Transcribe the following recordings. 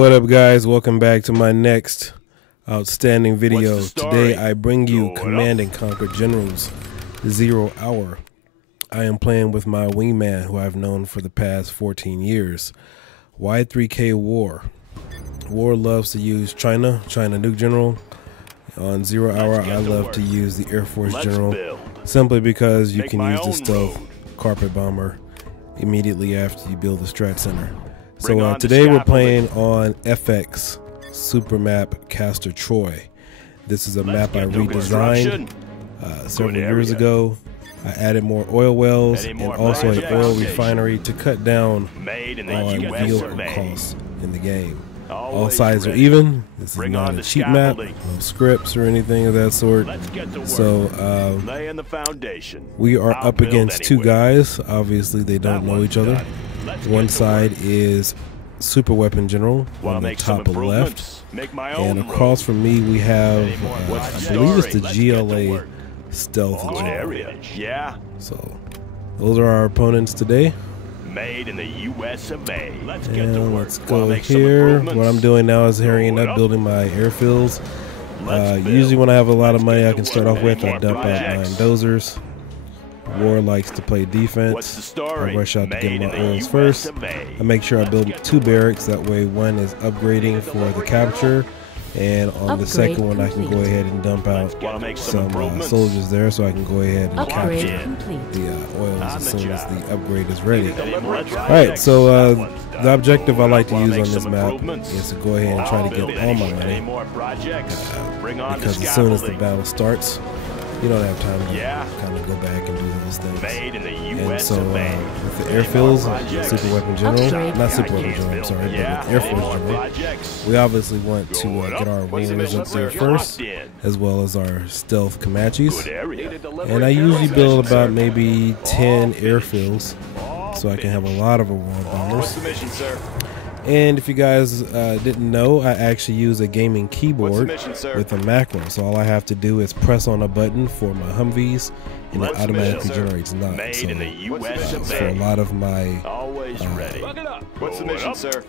What up, guys? Welcome back to my next outstanding video. Today I bring you Command and Conquer Generals 0 Hour. I am playing with my wingman who I've known for the past 14 years. Y3K War. War loves to use China Nuke General. On 0 Hour I love to use the Air Force General simply because you can use the stealth carpet bomber immediately after you build the strat center. So today we're playing on FX Super Map Castor Troy. This is a map I redesigned several years ago. I added more oil wells and also an oil refinery to cut down on vehicle costs in the game. All sides are even. This is not a cheap map, no scripts or anything of that sort. So we are up against two guys. Obviously they don't know each other. One side is Super Weapon General on the top left, and across from me we have I believe it's the GLA Stealth General. So those are our opponents today. Made in the US of A. Let's go here. What I'm doing now is hurrying up building my airfields. Usually when I have a lot of money I can start off with, I dump out 9 dozers. War likes to play defense. I rush out to get my oils first. I make sure I build 2 barracks, that way one is upgrading for the capture, and on the second one I can go ahead and dump out some soldiers there so I can go ahead and capture the oils as soon as the upgrade is ready. Alright, so the objective I like to use on this map is to go ahead and try to get all my money, because as soon as the battle starts you don't have time to kind of go back and do those things. And so with the airfields, Super Weapon General, not Super Weapon General, I'm sorry, but with Air Force General, we obviously want to get our warriors up there first, as well as our stealth Comanches. And I usually build about maybe 10 airfields, so I can have a lot of Aurora bombers. And if you guys didn't know, I actually use a gaming keyboard with a macro. So all I have to do is press on a button for my Humvees, and it automatically generates knots. So for a lot of my What's the mission, sir?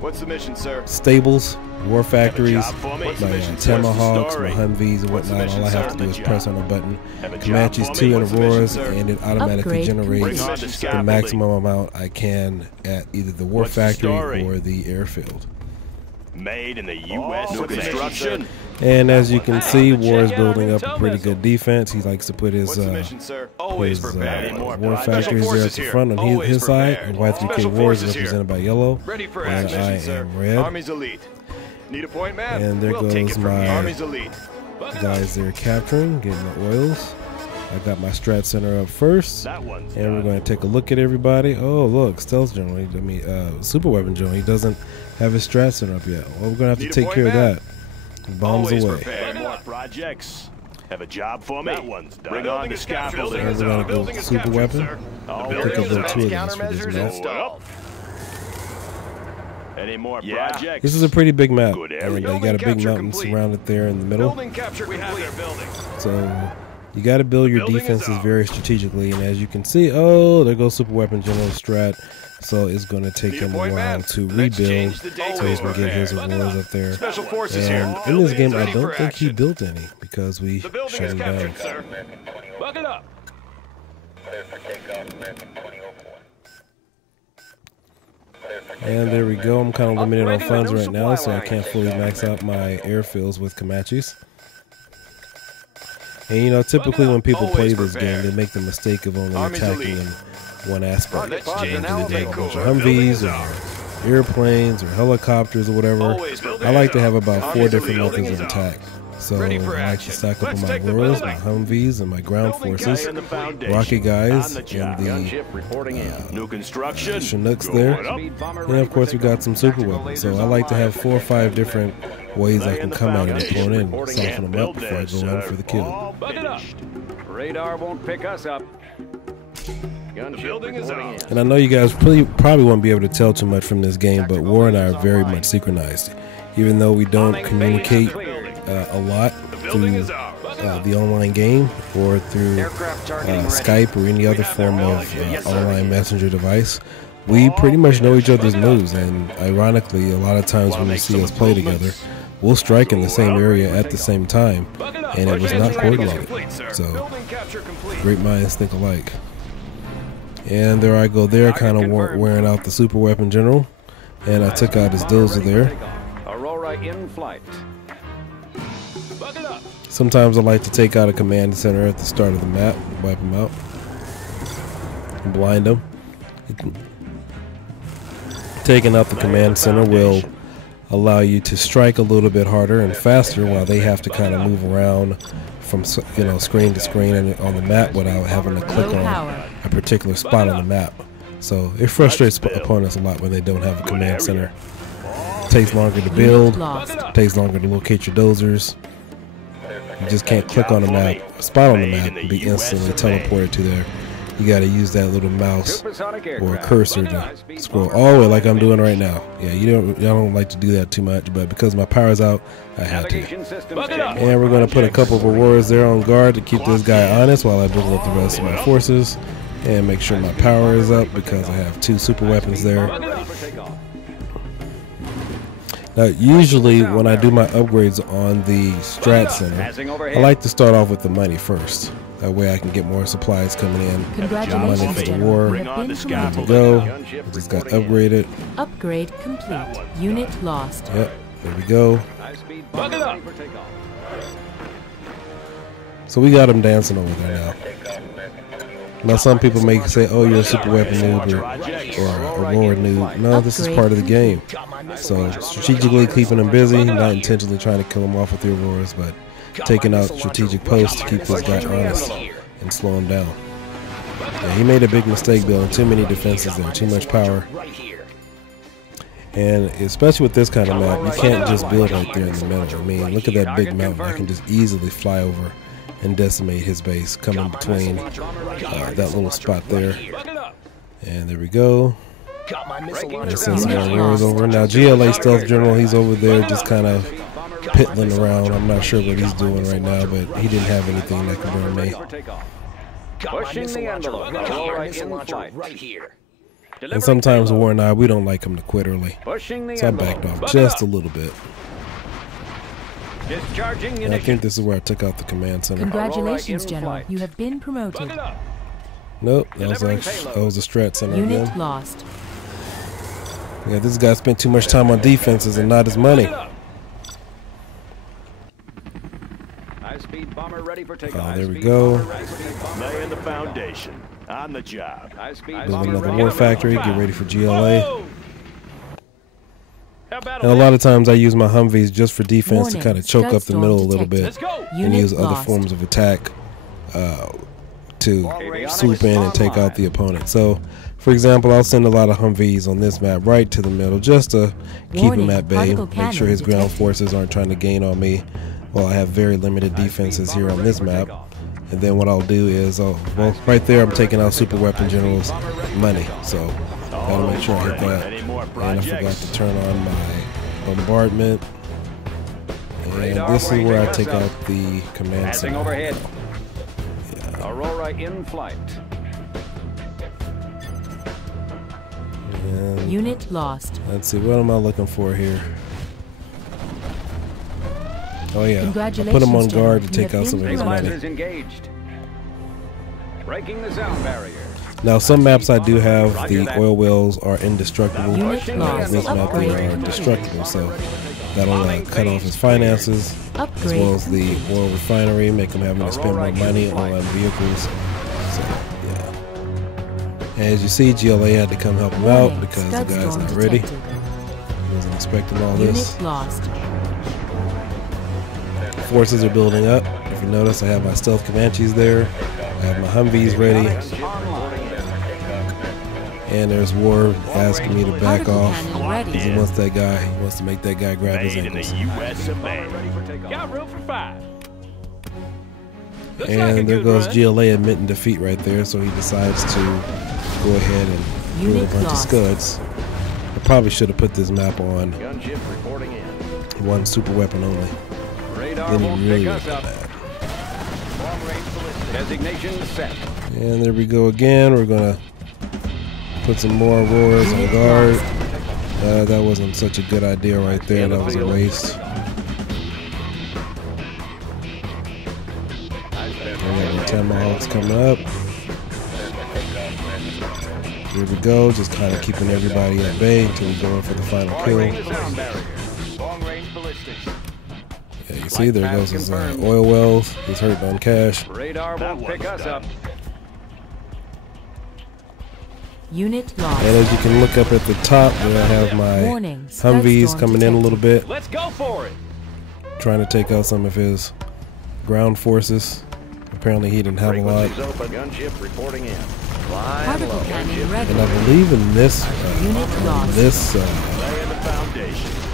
What's the mission, sir? Stables, war factories, my Tomahawks, my Humvees and whatnot, all I have to do is press on a button. Comanches 2 and Auroras, and it automatically generates the maximum amount I can at either the war factory or the airfield. Made in the US of construction. And as you can see, War is building up a pretty good defense. He likes to put his war factories there at the front on his side, and Y3K War is represented by yellow, and I am red. And there goes my guys there capturing, getting the oils. I got my strat center up first, and we're going to take a look at everybody. Oh, look, Stealth General, Super Weapon General, he doesn't have his strat center up yet. Well, we're going to have to take care of that. Bombs away. More projects. Have a job for me. Bring on the scaffolding. And we're going to go Super Weapon. I think I'll build 2 of these for this map. Any more projects? This is a pretty big map, and you got a big mountain surrounded there in the middle. So you got to build your defenses very strategically, and as you can see, oh, there goes Super Weapon General strat. So it's going to take him a while to rebuild, so he's going to get his awards up there. And in this game, I don't think he built any because we shut him down. And there we go. I'm kind of limited on funds right now, so I can't fully max out my airfields with Comanches. And you know, typically when people play this game, they make the mistake of only attacking in one aspect. They have a bunch of Humvees or airplanes or helicopters or whatever. I like to have about 4 different methods of attack. So I like to stack up on my Auroras, my Humvees, and my ground forces, rocket guys, and the Chinooks there. And of course we got some super weapons. So I like to have 4 or 5 different ways I can come at an opponent and soften them up before I go in for the kill. Radar won't pick us up. And I know you guys probably won't be able to tell too much from this game, but War and I are very much synchronized. Even though we don't communicate a lot through the online game or through Skype or any other form of online messenger device, we pretty much know each other's moves, and ironically, a lot of times when you see us play together, we'll strike in the same area at the same time, and it was not coordinated. So, great minds think alike. And there I go there, kind of wearing out the super weapon general, and I took out his dozer there. Sometimes I like to take out a command center at the start of the map, wipe him out, blind him. Taking out the command center will allow you to strike a little bit harder and faster, while they have to kind of move around from screen to screen and on the map without having to click on a particular spot on the map. So it frustrates opponents a lot when they don't have a command center. It takes longer to build, takes longer to locate your dozers. You just can't click on a spot on the map and be instantly teleported to there. You got to use that little mouse or cursor to scroll all the way like I'm doing right now. Yeah, I don't like to do that too much, but because my power's out, I had to. And we're going to put a couple of aurors there on guard to keep this guy honest while I build up the rest of my forces and make sure my power is up because I have 2 super weapons there. Now, usually when I do my upgrades on the strat center, I like to start off with the money first. That way I can get more supplies coming in. Money for the war. There we go. I just got upgraded. Upgrade complete. Unit lost. Yep, there we go. So we got him dancing over there now. Now some people may say, oh, you're a super weapon noob or a aurora noob. No, this is part of the game. So strategically keeping him busy, not intentionally trying to kill him off with the auroras, but taking out strategic posts to keep this guy honest and slow him down. Yeah, he made a big mistake building too many defenses there, too much power. And especially with this kind of map, you can't just build right there in the middle. I mean, look at that big mountain. I can just easily fly over and decimate his base, coming between that little spot there. And there we go. And send some more wars over. Now GLA Stealth General, he's over there just kind of piddling around. I'm not sure what he's doing right now, but he didn't have anything that could burn me. And sometimes War and I, we don't like him to quit early. So I backed off just a little bit. And I think this is where I took out the command center. Congratulations, General. You have been promoted. Nope, that was a strat center again. Unit lost. Yeah, this guy spent too much time on defenses and not his money. Oh, there we go. Laying the foundation. On the job. Build another war factory. Get ready for GLA. And a lot of times I use my Humvees just for defense to kind of choke up the middle a little bit and use other forms of attack to swoop in and take out the opponent. So, for example, I'll send a lot of Humvees on this map right to the middle just to keep him at bay, make sure his ground forces aren't trying to gain on me while I have very limited defenses here on this map. And then what I'll do is, well, right there I'm taking out Super Weapon General's money, so gotta make sure I hit that. And I forgot to turn on my bombardment. And this is where I take out the command center. Yeah. Aurora in flight. And Unit lost. let's see, what am I looking for here? Oh yeah, I put him on guard to take out some of his money. Engaged. Breaking the sound barrier. Now some maps I do have the oil wells are indestructible. Unit lost. This map they are destructible, so that'll cut off his finances as well as the oil refinery, make him having to spend more money on vehicles. So yeah. And as you see, GLA had to come help him out because the guy's not ready. He wasn't expecting all this. Unit lost. Forces are building up. If you notice, I have my stealth Comanches there. I have my Humvees ready. And there's War asking me to back off because he wants that guy. He wants to make that guy grab his ankles. And there goes GLA admitting defeat right there, so he decides to go ahead and build a bunch of scuds. I probably should have put this map on one super weapon only. Then he really would have bad. Designation set. And there we go again. We're gonna Put some more Aurors on guard. That wasn't such a good idea right there. That was a waste. We have the Tomahawks coming up. Here we go, just kind of keeping everybody at bay until we go in for the final kill. Yeah, you see, there goes his oil wells. He's hurting on cash. Radar won't pick us up. Unit lost. And as you can look up at the top, there I have my Humvees coming in a little bit. Let's go for it. Trying to take out some of his ground forces. Apparently he didn't have a lot. Gunship reporting in. Particle cannon ready. And I believe in this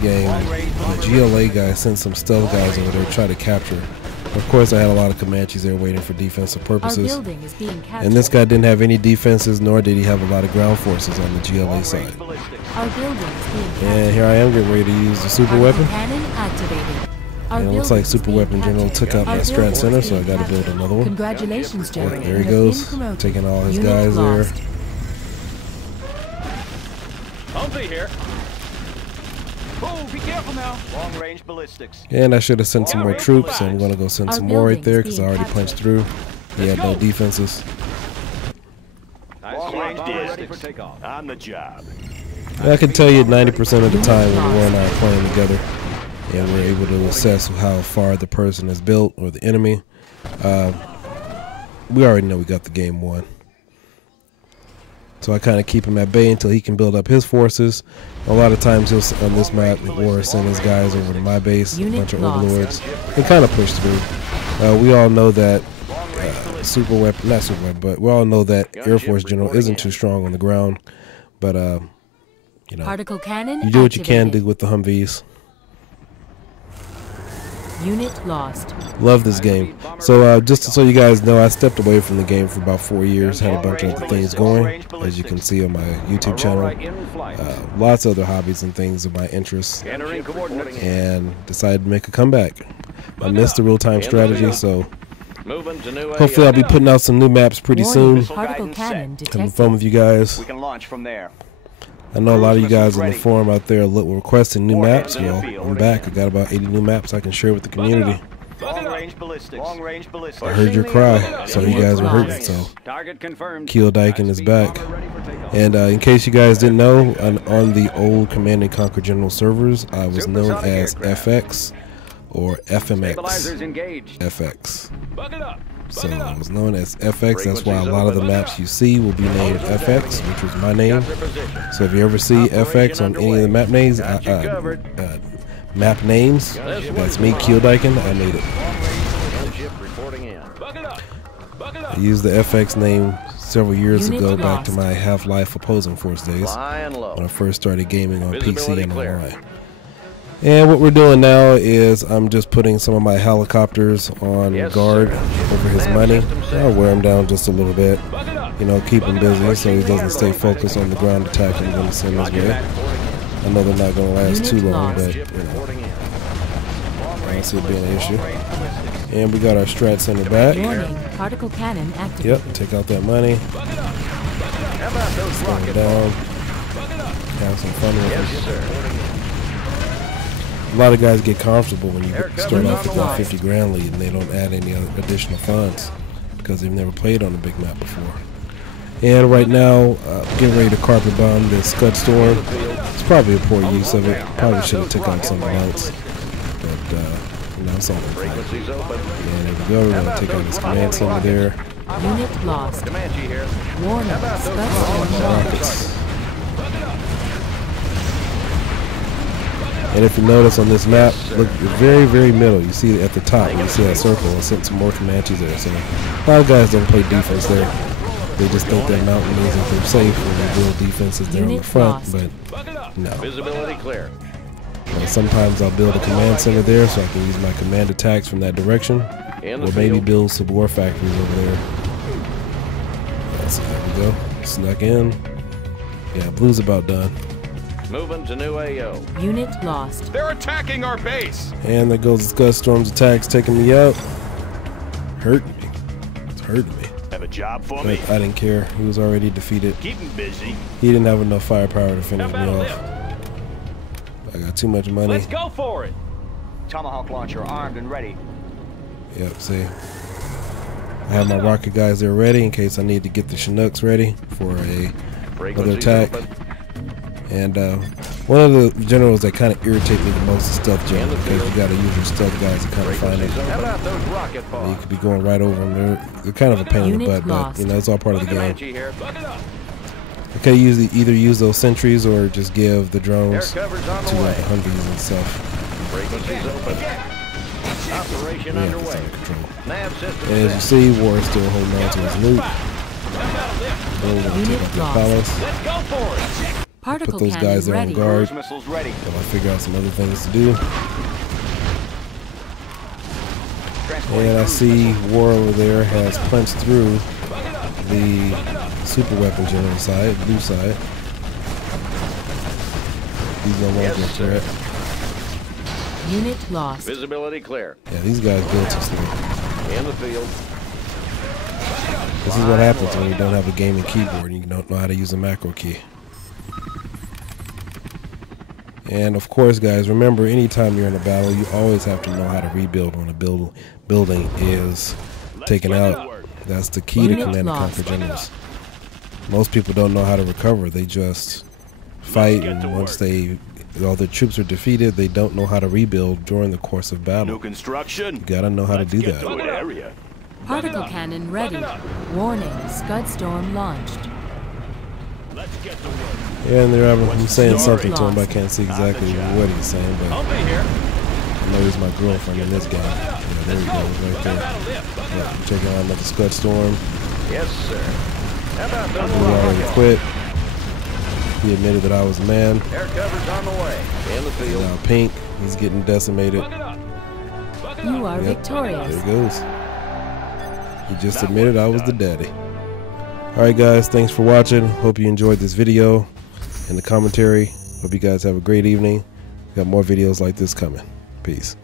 game, the GLA guy sent some stealth guys over there to try to capture. Of course, I had a lot of Comanches there waiting for defensive purposes. Our building is being captured. And this guy didn't have any defenses, nor did he have a lot of ground forces on the GLA side. Our building is being captured. And here I am getting ready to use the super weapon. Cannon activated. And it looks like Super Weapon General took out my Strat Center, so I got to build another one. Congratulations, General. There he goes, taking all his guys there. Humpy here. Oh, be careful now. Long range ballistics. And I should have sent some more troops, so I'm going to go send some more right there because I already punched through. He had no defenses. Long range ballistics. On the job. I can tell you 90% of the time when War and I are playing together, and we're able to assess how far the person is built or the enemy, we already know we got the game won. So I kind of keep him at bay until he can build up his forces. A lot of times he'll, on this map, War send his guys over to my base, a bunch of overlords, and kind of push through. We all know that Super Weapon, not Super Weapon, but we all know that Air Force General isn't too strong on the ground. But, you know, Particle cannon you do what you can activated. do with the Humvees. Unit lost. Love this game. So just so you guys know, I stepped away from the game for about 4 years. Had a bunch of other things going, as you can see on my YouTube channel. Lots of other hobbies and things of my interests, and decided to make a comeback. I missed the real-time strategy, so hopefully I'll be putting out some new maps pretty soon. Particle cannon Having fun with you guys. We can launch from there. I know a lot of you guys in the forum out there are requesting new maps. Well, I'm back. I got about 80 new maps I can share with the community. I heard your cry, so you guys were hurting. So Kiodiekin is back. And in case you guys didn't know, on the old Command and Conquer General servers, I was known as FX or FMX. FX. So I was known as FX. That's why a lot of the maps you see will be named FX, which was my name. So if you ever see FX on any of the map names, that's me, Kiodiekin. I made it. I used the FX name several years ago, back to my Half-Life Opposing Force days, when I first started gaming on PC and online. And what we're doing now is I'm just putting some of my helicopters on guard over his money. I'll wear him down just a little bit, you know, keep him busy so he doesn't stay focused on the ground attack I'm going to send his way. I know they're not going to last too long, but you know, I don't see it being an issue. And we got our Strat Center back. Particle cannon activated. Yep, take out that money. Slow it down. Have some fun with it. A lot of guys get comfortable when you start off with that 50 grand lead and they don't add any other additional funds because they've never played on a big map before. And right now, getting ready to carpet bomb this Scud Storm. It's probably a poor use of it. Probably should have taken out something else. But, you know, it's all right. And there we go. We're going to take out this command center there. Unit lost. Warning. Scud Storm. And if you notice on this map, look very, very middle. You see at the top, you see that circle. I sent some more Comanches there. So a lot of guys don't play defense there. They just think that mountain means that they're safe when they build defenses there on the front. But no. Visibility clear. Sometimes I'll build a command center there so I can use my command attacks from that direction. Or maybe build some war factories over there. So there we go. Snuck in. Yeah, blue's about done. Moving to new AO. Unit lost. They're attacking our base. And there goes the Scud Storm's attacks, taking me out. Hurting me. It's hurting me. Have a job for But me? I didn't care. He was already defeated. Keep him busy. He didn't have enough firepower to finish me Battle off. lift. I got too much money. Let's go for it. Tomahawk launcher armed and ready. Yep, see. I have my rocket guys there ready in case I need to get the Chinooks ready for another attack. And one of the generals that kind of irritate me the most is stealth general, because you got to use your stealth guys to kind of find it. How about those rocket You bombs? could be going right over them. They're kind of a pain in the butt, but you know, it's all part of the game. Comanche here. Buck it up. Okay, either use those sentries or just give the Air drones to cover's on the the way. Humvees and stuff. Frequencies open. Operation Yeah, underway. it's under control. Nav system And as you set. see, War is still holding on to his loot. Building up Unit to the lost. palace. Let's go for it. Particle Put those cannon guys there on ready. guard. Cruise missiles ready. While I figure out some other things to do. Transporting And I cruise see missiles. War over there has punched through the super weapon general side, blue side. He's no longer a threat. Unit lost. Visibility clear. Yeah, these guys go too slow. In the field. This is what happens when you don't have a gaming keyboard and you don't know how to use a macro key. And of course, guys, remember, anytime you're in a battle, you always have to know how to rebuild when a building is taken out. That's the key to Unit Command and lost. Conquer generals. Most people don't know how to recover. They just fight, and once all their troops are defeated, they don't know how to rebuild during the course of New battle. construction. You gotta know how to do Get to an that. area. Particle cannon ready. Warning, Scud Storm launched. Let's get to work. Yeah, and I'm saying something to him, but I Lost. can't see exactly what he's saying, but Humphrey here. I know he's my girlfriend in this game. Yeah, there he goes, right there. Yeah, checking out another Scud Storm. Yes, sir. How about those He already rocket quit. He admitted that I was the man. bombs? Air cover's on the way. In the field. Now Pink, he's getting decimated. You are Yep, victorious. there he goes. He just admitted I was the daddy. Alright guys, thanks for watching. Hope you enjoyed this video and the commentary. Hope you guys have a great evening. Got more videos like this coming. Peace.